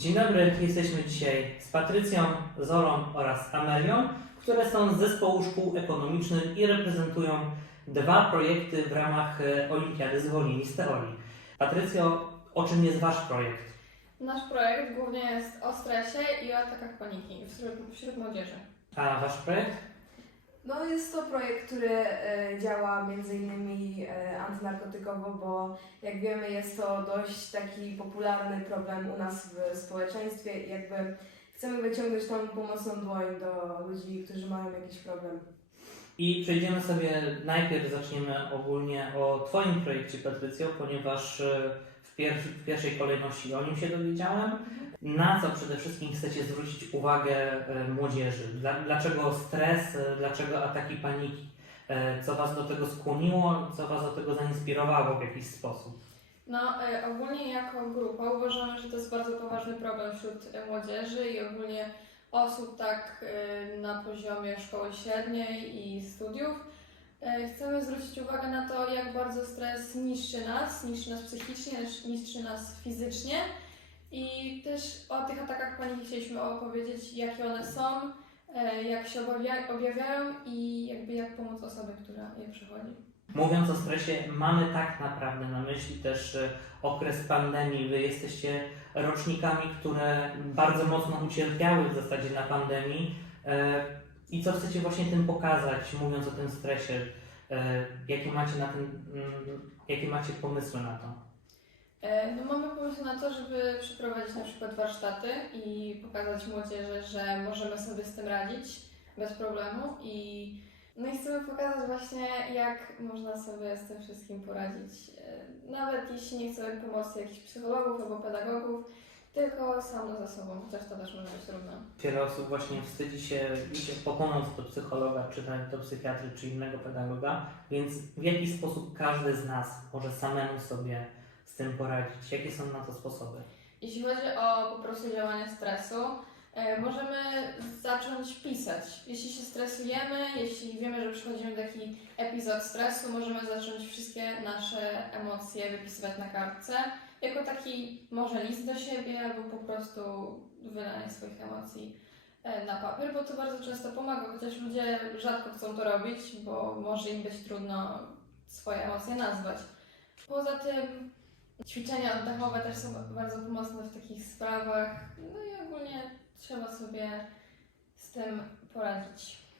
Dzień dobry, jesteśmy dzisiaj z Patrycją, Zolą oraz Amelią, które są z zespołu szkół ekonomicznych i reprezentują dwa projekty w ramach e, Olimpiady z Woli, Miss Teorii. Patrycjo, o czym jest Wasz projekt? Nasz projekt głównie jest o stresie i o atakach paniki wśród, wśród młodzieży. A Wasz projekt? No jest to projekt, który e, działa między innymi e, antynarkotykowo, bo jak wiemy jest to dość taki popularny problem u nas w społeczeństwie i jakby chcemy wyciągnąć tą pomocną dłoń do ludzi, którzy mają jakiś problem. I przejdziemy sobie, najpierw zaczniemy ogólnie o Twoim projekcie, Patrycjo, ponieważ e, w, pier- w pierwszej kolejności o nim się dowiedziałem. Na co przede wszystkim chcecie zwrócić uwagę e, młodzieży? Dla, dlaczego stres, e, dlaczego ataki paniki? E, Co Was do tego skłoniło, co Was do tego zainspirowało w jakiś sposób? No, ogólnie jako grupa uważamy, że to jest bardzo poważny problem wśród młodzieży i ogólnie osób tak na poziomie szkoły średniej i studiów. Chcemy zwrócić uwagę na to, jak bardzo stres niszczy nas, niszczy nas psychicznie, niszczy nas fizycznie. I też o tych atakach paniki chcieliśmy opowiedzieć, jakie one są, e, jak się objawia- objawiają i jakby jak pomóc osobie, która je przechodzi. Mówiąc o stresie, mamy tak naprawdę na myśli też e, okres pandemii. Wy jesteście rocznikami, które bardzo mocno ucierpiały w zasadzie na pandemii. E, I co chcecie właśnie tym pokazać, mówiąc o tym stresie? Jakie macie, na ten, mm, jakie macie pomysły na to? E, No mamy pomysł na to, żeby przeprowadzić na przykład warsztaty i pokazać młodzieży, że możemy sobie z tym radzić bez problemu i no i chcemy pokazać właśnie, jak można sobie z tym wszystkim poradzić. E, Nawet jeśli nie chcemy pomocy jakichś psychologów albo pedagogów, tylko samo ze sobą, chociaż to też może być trudne. Wiele osób właśnie wstydzi się iść po pomoc do psychologa, czy do psychiatry, czy innego pedagoga, więc w jaki sposób każdy z nas może samemu sobie tym poradzić? Jakie są na to sposoby? Jeśli chodzi o po prostu działanie stresu, e, możemy zacząć pisać. Jeśli się stresujemy, jeśli wiemy, że przechodzimy taki epizod stresu, możemy zacząć wszystkie nasze emocje wypisywać na kartce. Jako taki może list do siebie, albo po prostu wylanie swoich emocji e, na papier, bo to bardzo często pomaga, chociaż ludzie rzadko chcą to robić, bo może im być trudno swoje emocje nazwać. Poza tym Ćwiczenia oddechowe też są bardzo pomocne w takich sprawach. No i ogólnie trzeba sobie z tym poradzić.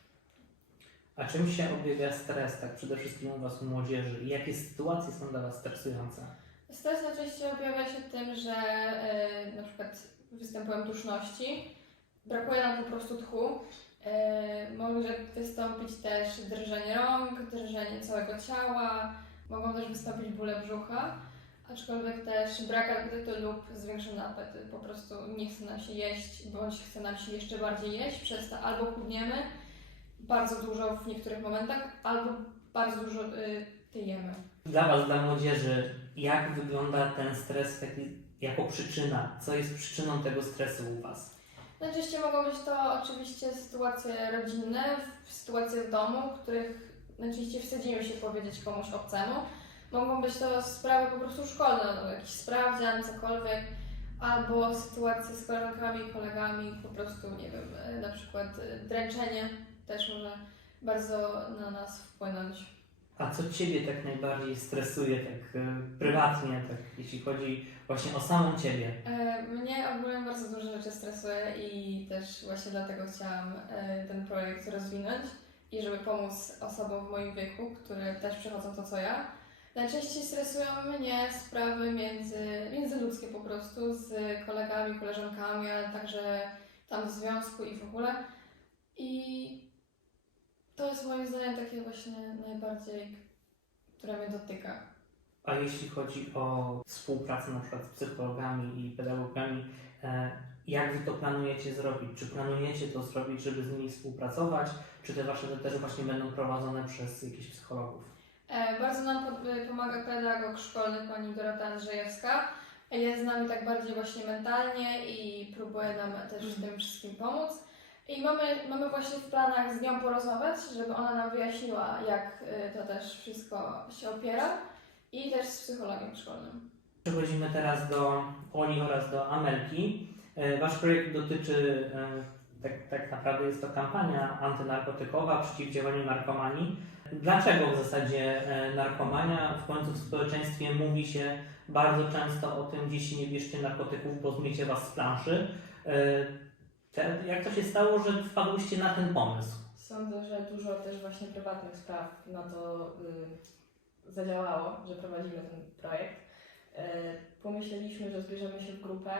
A czym się objawia stres, tak przede wszystkim u Was, u młodzieży? I jakie sytuacje są dla Was stresujące? Stres najczęściej objawia się tym, że e, na przykład występują duszności, brakuje nam po prostu tchu. E, może wystąpić też drżenie rąk, drżenie całego ciała, mogą też wystąpić bóle brzucha, aczkolwiek też brak apetytu lub zwiększony apetyt. Po prostu nie chce nam się jeść, bądź chce nam się jeszcze bardziej jeść, przez to albo chudniemy bardzo dużo w niektórych momentach, albo bardzo dużo y, tyjemy. Dla Was, dla młodzieży, jak wygląda ten stres jako przyczyna? Co jest przyczyną tego stresu u Was? Najczęściej mogą być to oczywiście sytuacje rodzinne, sytuacje w domu, w których najczęściej wstydzimy się powiedzieć komuś obcemu. Mogą być to sprawy po prostu szkolne, no, jakiś sprawdzian, cokolwiek, albo sytuacje z koleżankami, kolegami, po prostu, nie wiem, e, na przykład e, dręczenie też może bardzo na nas wpłynąć. A co Ciebie tak najbardziej stresuje, tak e, prywatnie, tak jeśli chodzi właśnie o samą Ciebie? Mnie ogólnie bardzo dużo rzeczy stresuje i też właśnie dlatego chciałam ten projekt rozwinąć i żeby pomóc osobom w moim wieku, które też przechodzą to co ja. Najczęściej stresują mnie sprawy między, międzyludzkie po prostu z kolegami, koleżankami, ale także tam w związku i w ogóle. I to jest moim zdaniem takie właśnie najbardziej, które mnie dotyka. A jeśli chodzi o współpracę na przykład z psychologami i pedagogami, e, jak Wy to planujecie zrobić? Czy planujecie to zrobić, żeby z nimi współpracować? Czy te Wasze też właśnie będą prowadzone przez jakichś psychologów? E, Bardzo nam e, pomaga pedagog szkolny pani Dorota Andrzejewska. Jest z nami tak bardziej właśnie mentalnie i próbuje nam też w tym wszystkim pomóc. I mamy, mamy właśnie w planach z nią porozmawiać, żeby ona nam wyjaśniła, jak e, to też wszystko się opiera. I też z psychologiem szkolnym. Przechodzimy teraz do Oli oraz do Amelki. Wasz projekt dotyczy, tak, tak naprawdę jest to kampania antynarkotykowa, przeciwdziałaniu narkomanii. Dlaczego w zasadzie e, narkomania? W końcu w społeczeństwie mówi się bardzo często o tym, dzieci nie bierzcie narkotyków, bo zmiecie was z planszy. E, jak to się stało, że wpadłyście na ten pomysł? Sądzę, że dużo też właśnie prywatnych spraw na to y, zadziałało, że prowadzimy ten projekt. Y, pomyśleliśmy, że zbierzemy się w grupę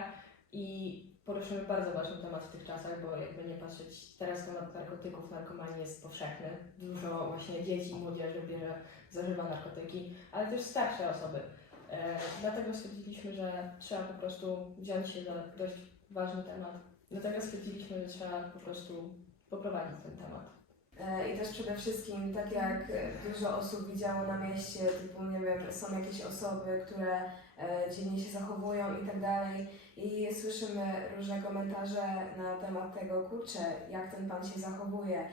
i poruszymy bardzo ważny temat w tych czasach, bo jakby nie patrzeć, teraz temat narkotyków, narkomanii jest powszechny. Dużo właśnie dzieci, młodzieży bierze, zażywa narkotyki, ale też starsze osoby. Y, dlatego stwierdziliśmy, że trzeba po prostu wziąć się za dość ważny temat. Dlatego stwierdziliśmy, że trzeba po prostu poprowadzić ten temat. E, I też przede wszystkim, tak jak e, dużo osób widziało na mieście, typu, nie wiem, są jakieś osoby, które e, dziwnie się zachowują i tak dalej. I słyszymy różne komentarze na temat tego, kurczę, jak ten pan się zachowuje,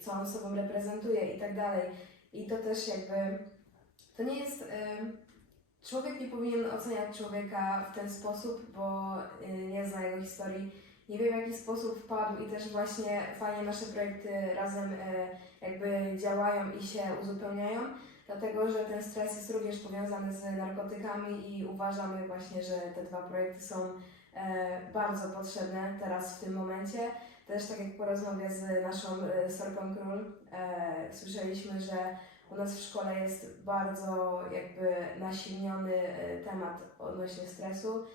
co on sobą reprezentuje i tak dalej. I to też jakby, to nie jest, człowiek nie powinien oceniać człowieka w ten sposób, bo nie zna jego historii nie wiem w jaki sposób wpadł i też właśnie fajnie nasze projekty razem e, jakby działają i się uzupełniają, dlatego że ten stres jest również powiązany z narkotykami i uważamy właśnie, że te dwa projekty są e, bardzo potrzebne teraz w tym momencie. Też tak jak po rozmowie z naszą e, Sorką Król słyszeliśmy, że u nas w szkole jest bardzo jakby nasilniony temat odnośnie stresu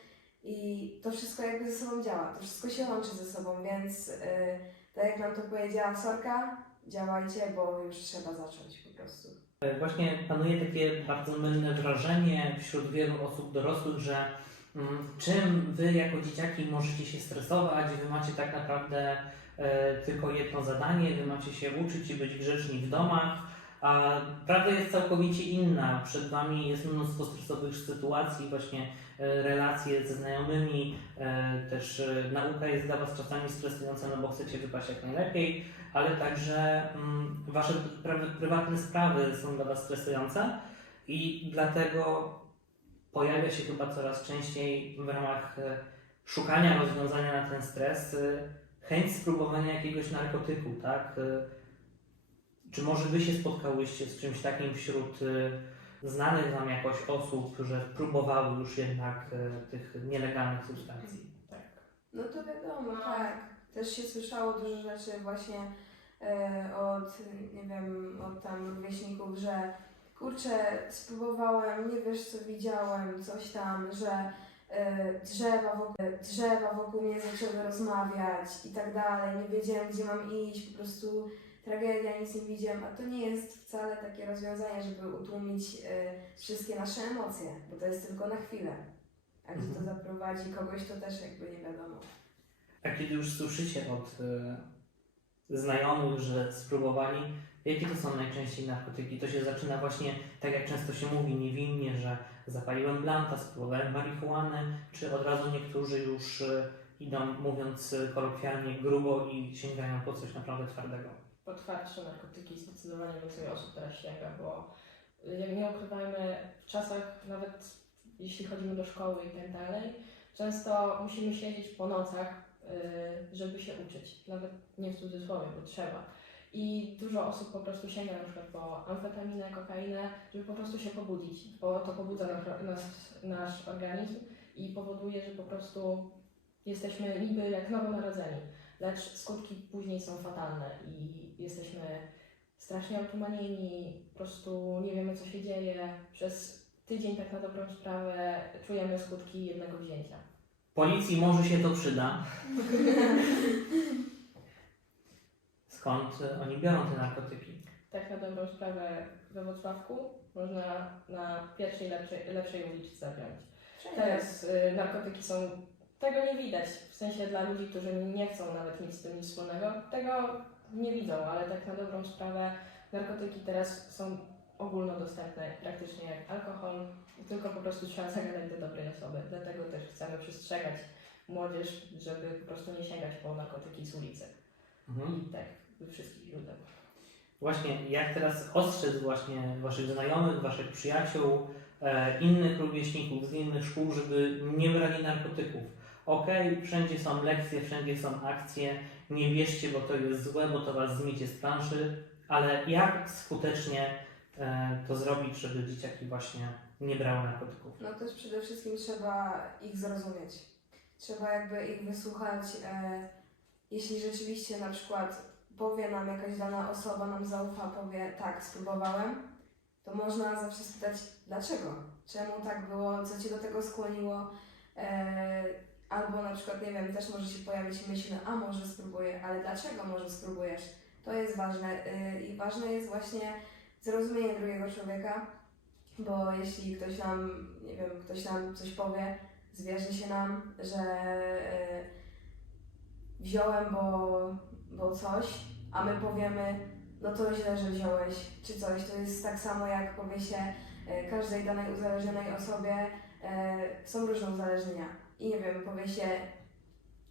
i to wszystko jakby ze sobą działa, to wszystko się łączy ze sobą, więc y, tak jak nam to powiedziała Sorka, działajcie, bo już trzeba zacząć po prostu. E, Właśnie panuje takie bardzo mylne wrażenie wśród wielu osób dorosłych, że mm, czym wy jako dzieciaki możecie się stresować, wy macie tak naprawdę e, tylko jedno zadanie, wy macie się uczyć i być grzeczni w domach, a prawda jest całkowicie inna. Przed wami jest mnóstwo stresowych sytuacji, właśnie e, relacje ze znajomymi, e, też e, nauka jest dla was czasami stresująca, no bo chcecie wypaść jak najlepiej, ale także mm, wasze prywatne sprawy są dla Was stresujące i dlatego pojawia się chyba coraz częściej w ramach szukania rozwiązania na ten stres chęć spróbowania jakiegoś narkotyku, tak? Czy może Wy się spotkałyście z czymś takim wśród e, znanych Wam jakoś osób, że próbowały już jednak e, tych nielegalnych substancji? Tak. No to wiadomo, No. tak. Też się słyszało dużo rzeczy właśnie e, od, nie wiem, od tam rówieśników, że kurczę, spróbowałem, nie wiesz co widziałem, coś tam, że e, drzewa, wokół, drzewa wokół mnie zaczęły rozmawiać i tak dalej, nie wiedziałem gdzie mam iść, po prostu tragedia, nic nie widziałem, a to nie jest wcale takie rozwiązanie, żeby utłumić e, wszystkie nasze emocje, bo to jest tylko na chwilę. A gdzie to Mhm. zaprowadzi kogoś, to też jakby nie wiadomo. A kiedy już słyszycie od e, znajomych, że spróbowali, jakie to są najczęściej narkotyki? To się zaczyna właśnie, tak jak często się mówi, niewinnie, że zapaliłem blanta, spróbowałem marihuanę, czy od razu niektórzy już e, idą, mówiąc e, kolokwialnie, grubo i sięgają po coś naprawdę twardego. Po narkotyki zdecydowanie więcej osób teraz sięga, bo y, jak nie ukrywajmy, w czasach nawet jeśli chodzimy do szkoły i tak dalej, często musimy siedzieć po nocach, y, żeby się uczyć. Nawet nie w cudzysłowie, bo trzeba. I dużo osób po prostu sięga na przykład po amfetaminę, kokainę, żeby po prostu się pobudzić, bo to pobudza nasz, nasz organizm i powoduje, że po prostu jesteśmy niby jak nowonarodzeni, lecz skutki później są fatalne i jesteśmy strasznie otumanieni, po prostu nie wiemy co się dzieje. Przez tydzień tak na dobrą sprawę czujemy skutki jednego wzięcia. Policji może się to przyda. Skąd oni biorą te narkotyki? Tak na dobrą sprawę we Wrocławku można na pierwszej lepszej, lepszej uliczce wziąć. Teraz y, narkotyki są, tego nie widać, w sensie dla ludzi, którzy nie chcą nawet mieć z tym nic wspólnego, tego nie widzą, ale tak na dobrą sprawę narkotyki teraz są ogólnodostępne, praktycznie jak alkohol, tylko po prostu trzeba zagadać do dobrej osoby. Dlatego też chcemy przestrzegać młodzież, żeby po prostu nie sięgać po narkotyki z ulicy Mhm. i tak we wszystkich źródeł. Właśnie, jak teraz ostrzec właśnie Waszych znajomych, Waszych przyjaciół, e, innych rówieśników z innych szkół, żeby nie brali narkotyków? Okej, wszędzie są lekcje, wszędzie są akcje, nie bierzcie, bo to jest złe, bo to was zmiecie z planszy, ale jak skutecznie e, to zrobić, żeby dzieciaki właśnie nie brały narkotyków? No też przede wszystkim trzeba ich zrozumieć. Trzeba jakby ich wysłuchać, e, jeśli rzeczywiście na przykład powie nam jakaś dana osoba, nam zaufa, powie tak, spróbowałem, to można zawsze spytać dlaczego, czemu tak było, co Cię do tego skłoniło, e, albo na przykład, nie wiem, też może się pojawić myśl, a może spróbuję, ale dlaczego może spróbujesz? To jest ważne e, i ważne jest właśnie zrozumienie drugiego człowieka, bo jeśli ktoś nam, nie wiem, ktoś nam coś powie, zwierzy się nam, że e, wziąłem, bo, bo coś, a my powiemy, no to źle, że wziąłeś, czy coś. To jest tak samo jak powie się e, każdej danej uzależnionej osobie, są różne uzależnienia. I nie wiem, powie się,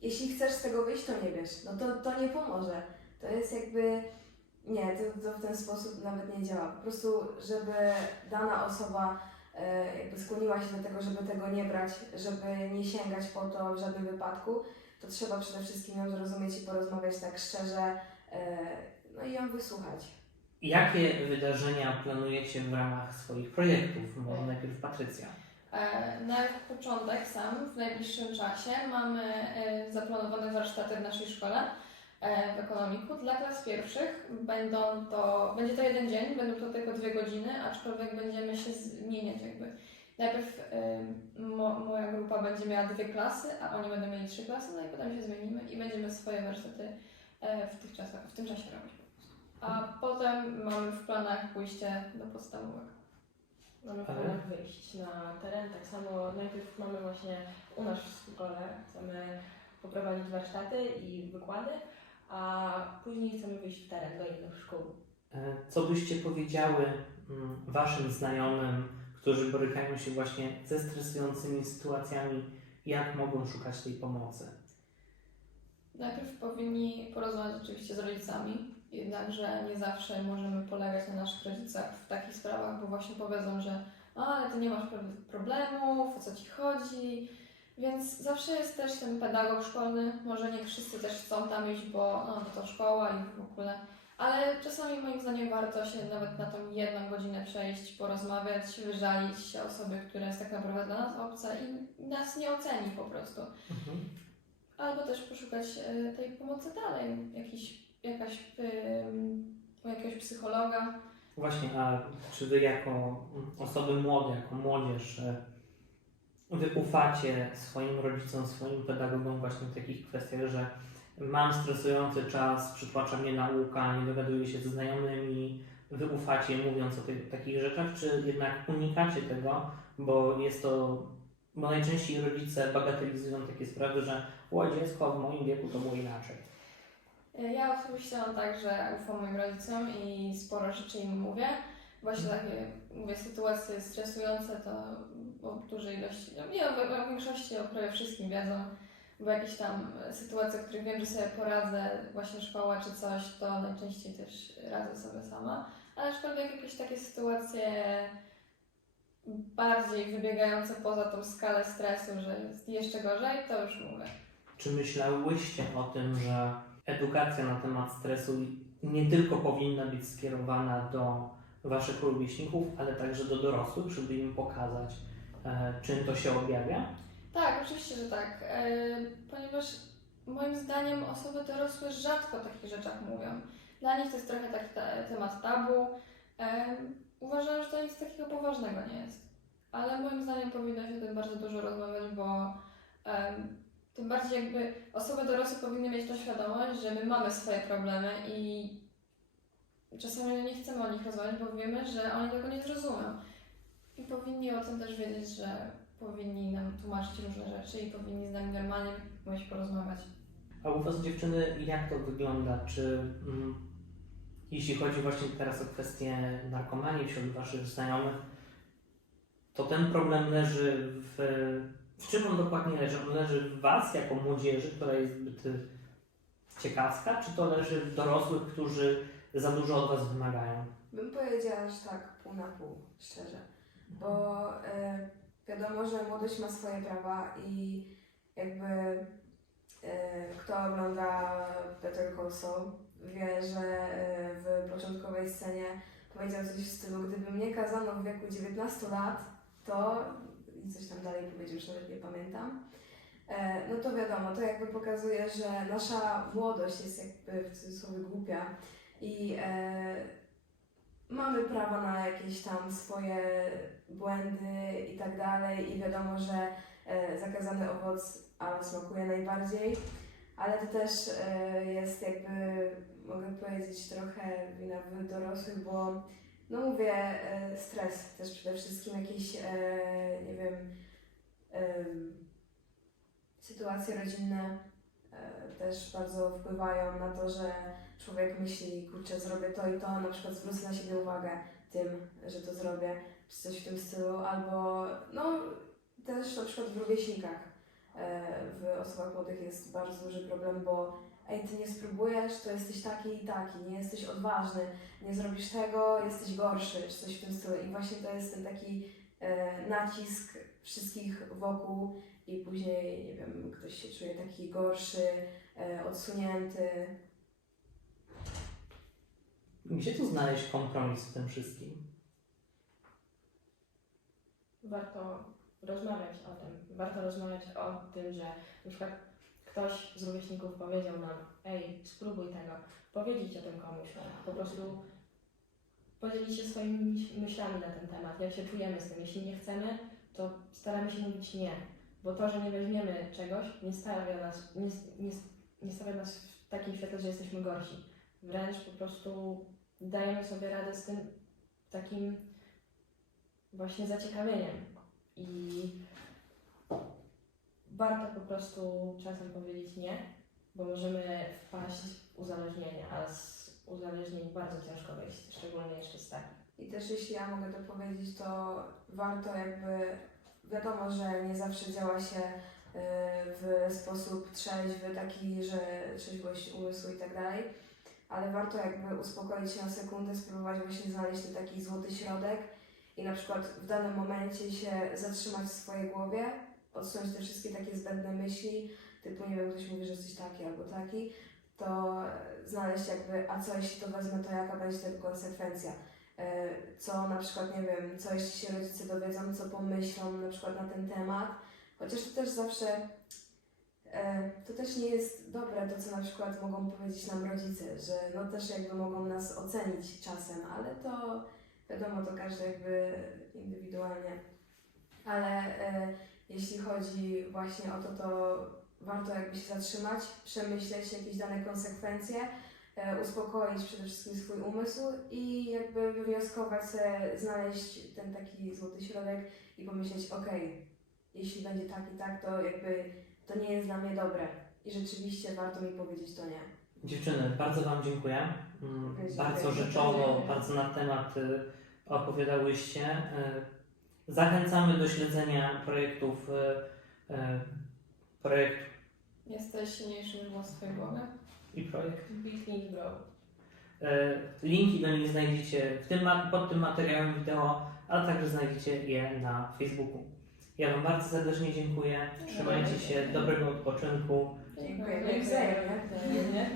jeśli chcesz z tego wyjść, to nie bierz. No to, to nie pomoże. To jest jakby, nie, to, to w ten sposób nawet nie działa. Po prostu, żeby dana osoba e, jakby skłoniła się do tego, żeby tego nie brać, żeby nie sięgać po to w żadnym wypadku, to trzeba przede wszystkim ją zrozumieć i porozmawiać tak szczerze, e, no i ją wysłuchać. Jakie wydarzenia planujecie w ramach swoich projektów? Może najpierw Patrycja. E, Na początek sam, w najbliższym czasie, mamy e, zaplanowane warsztaty w naszej szkole e, w ekonomiku dla klas pierwszych. Będą to, będzie to jeden dzień, będą to tylko dwie godziny, aczkolwiek będziemy się zmieniać jakby. Najpierw mo, moja grupa będzie miała dwie klasy, a oni będą mieli trzy klasy, no i potem się zmienimy i będziemy swoje warsztaty w, tych czasach, w tym czasie robić. A potem mamy w planach pójście do podstawówek. Mamy w planach wyjść na teren, tak samo najpierw mamy właśnie u nas w szkole, chcemy poprowadzić warsztaty i wykłady, a później chcemy wyjść w teren do innych szkół. E, Co byście powiedziały mm, Waszym znajomym, którzy borykają się właśnie ze stresującymi sytuacjami, jak mogą szukać tej pomocy? Najpierw powinni porozmawiać oczywiście z rodzicami, jednakże nie zawsze możemy polegać na naszych rodzicach w takich sprawach, bo właśnie powiedzą, że a, ale ty nie masz pro- problemów, o co ci chodzi. Więc zawsze jest też ten pedagog szkolny, może nie wszyscy też chcą tam iść, bo no, to szkoła i w ogóle, ale czasami moim zdaniem warto się nawet na tą jedną godzinę przejść, porozmawiać, wyżalić się osobie, która jest tak naprawdę dla nas obca i nas nie oceni po prostu. Mhm. Albo też poszukać e, tej pomocy dalej, jakiś, jakaś, psychologa. Właśnie, a czy Wy jako mm, osoby młode, jako młodzież, Wy ufacie swoim rodzicom, swoim pedagogom właśnie w takich kwestiach, że mam stresujący czas, przytłacza mnie nauka, nie dogaduję się ze znajomymi, Wy ufacie mówiąc o tych, takich rzeczach, czy jednak unikacie tego, bo jest to, bo najczęściej rodzice bagatelizują takie sprawy, że o dziecko w moim wieku to było inaczej. E, Ja osobiście mam tak, że ufam moim rodzicom i sporo rzeczy im mówię. Właśnie takie, mówię, sytuacje stresujące to o dużej ilości, no nie, o, o większości, o prawie wszystkim wiedzą, bo jakieś tam sytuacje, w których wiem, że sobie poradzę, właśnie szkoła czy coś, to najczęściej też radzę sobie sama. Ale aczkolwiek jakieś takie sytuacje bardziej wybiegające poza tą skalę stresu, że jest jeszcze gorzej, to już mówię. Czy myślałyście o tym, że edukacja na temat stresu nie tylko powinna być skierowana do Waszych rówieśników, ale także do dorosłych, żeby im pokazać, e, czym to się objawia? Tak, oczywiście, że tak. E, ponieważ moim zdaniem osoby dorosłe rzadko o takich rzeczach mówią. Dla nich to jest trochę taki ta, temat tabu. E, uważam, że to nic takiego poważnego nie jest. Ale moim zdaniem powinno się o tym bardzo dużo rozmawiać, bo tym bardziej jakby osoby dorosłe powinny mieć tą świadomość, że my mamy swoje problemy i czasami nie chcemy o nich rozmawiać, bo wiemy, że oni tego nie zrozumieją. I powinni o tym też wiedzieć, że powinni nam tłumaczyć różne rzeczy i powinni z nami normalnie umieć porozmawiać. A u Was dziewczyny, jak to wygląda? Czy mm, jeśli chodzi właśnie teraz o kwestię narkomanii wśród Waszych znajomych, to ten problem leży w... W czym on dokładnie leży? On leży w Was jako młodzieży, która jest zbyt ciekawska, czy to leży w dorosłych, którzy za dużo od Was wymagają? Bym powiedziała, że tak, pół na pół, szczerze. Bo e, wiadomo, że młodość ma swoje prawa i jakby e, kto ogląda Better Call Saul wie, że e, w początkowej scenie powiedział coś w stylu, gdyby mnie kazano w wieku 19 lat, to i coś tam dalej powiedział, już nawet nie pamiętam. E, No to wiadomo, to jakby pokazuje, że nasza młodość jest jakby w cudzysłowie głupia i e, mamy prawo na jakieś tam swoje błędy i tak dalej i wiadomo, że e, zakazany owoc ale smakuje najbardziej, ale to też jest jakby, mogę powiedzieć, trochę wina dorosłych, bo no mówię, e, stres też przede wszystkim, jakieś, e, nie wiem, em, sytuacje rodzinne e, też bardzo wpływają na to, że człowiek myśli, kurczę, zrobię to i to, na przykład zwrócę na siebie uwagę tym, że to zrobię, czy coś w tym stylu, albo no też na przykład w rówieśnikach, e, w osobach młodych jest bardzo duży problem, bo ej, ty nie spróbujesz, to jesteś taki i taki, nie jesteś odważny, nie zrobisz tego, jesteś gorszy, czy coś w tym stylu. I właśnie to jest ten taki e, nacisk wszystkich wokół i później, nie wiem, ktoś się czuje taki gorszy, e, odsunięty. Gdzie tu znaleźć kompromis w tym wszystkim? warto rozmawiać o tym. Warto rozmawiać o tym, że na przykład ktoś z rówieśników powiedział nam, ej, spróbuj tego, powiedzieć o tym komuś, po prostu podzielić się swoimi myśl- myślami na ten temat, jak się czujemy z tym. Jeśli nie chcemy, to staramy się mówić nie, bo to, że nie weźmiemy czegoś, nie stawia nas, nie, nie, nie stawia nas w takim świetle, że jesteśmy gorsi. Wręcz po prostu dajemy sobie radę z tym takim właśnie zaciekawieniem. I warto po prostu czasem powiedzieć nie, bo możemy wpaść w uzależnienie, a z uzależnień bardzo ciężko wyjść, szczególnie jeszcze z. I też jeśli ja mogę to powiedzieć, to warto jakby, wiadomo, że nie zawsze działa się y, w sposób trzeźwy, taki, że trzeźwość umysłu i tak dalej, ale warto jakby uspokoić się na sekundę, spróbować właśnie znaleźć ten taki złoty środek i na przykład w danym momencie się zatrzymać w swojej głowie, odsunąć te wszystkie takie zbędne myśli, typu nie wiem, ktoś mówi, że jesteś taki albo taki, to znaleźć jakby, a co jeśli to wezmę, to jaka będzie tego konsekwencja e, co na przykład, nie wiem, co jeśli się rodzice dowiedzą, co pomyślą na przykład na ten temat. Chociaż to też zawsze, e, to też nie jest dobre to, co na przykład mogą powiedzieć nam rodzice, że no też jakby mogą nas ocenić czasem, ale to wiadomo, to każdy jakby indywidualnie. Ale e, jeśli chodzi właśnie o to, to warto jakby się zatrzymać, przemyśleć jakieś dane konsekwencje, e, uspokoić przede wszystkim swój umysł i jakby wywnioskować znaleźć ten taki złoty środek i pomyśleć, okej, jeśli będzie tak i tak, to jakby to nie jest dla mnie dobre i rzeczywiście warto mi powiedzieć to nie. Dziewczyny, bardzo Wam dziękuję. Mm, Dziękuję. Bardzo rzeczowo, bardzo na temat y, opowiadałyście. Zachęcamy do śledzenia projektów y, y, projekt Jesteś silniejszy niż głos w twojej głowie. i projekt. Big Things Grow. E, Linki do nich znajdziecie w tym, ma- pod tym materiałem wideo, ale także znajdziecie je na Facebooku. Ja Wam bardzo serdecznie dziękuję. Trzymajcie się, dobrego odpoczynku. Dziękuję. Wzajemnie. Wzajemnie.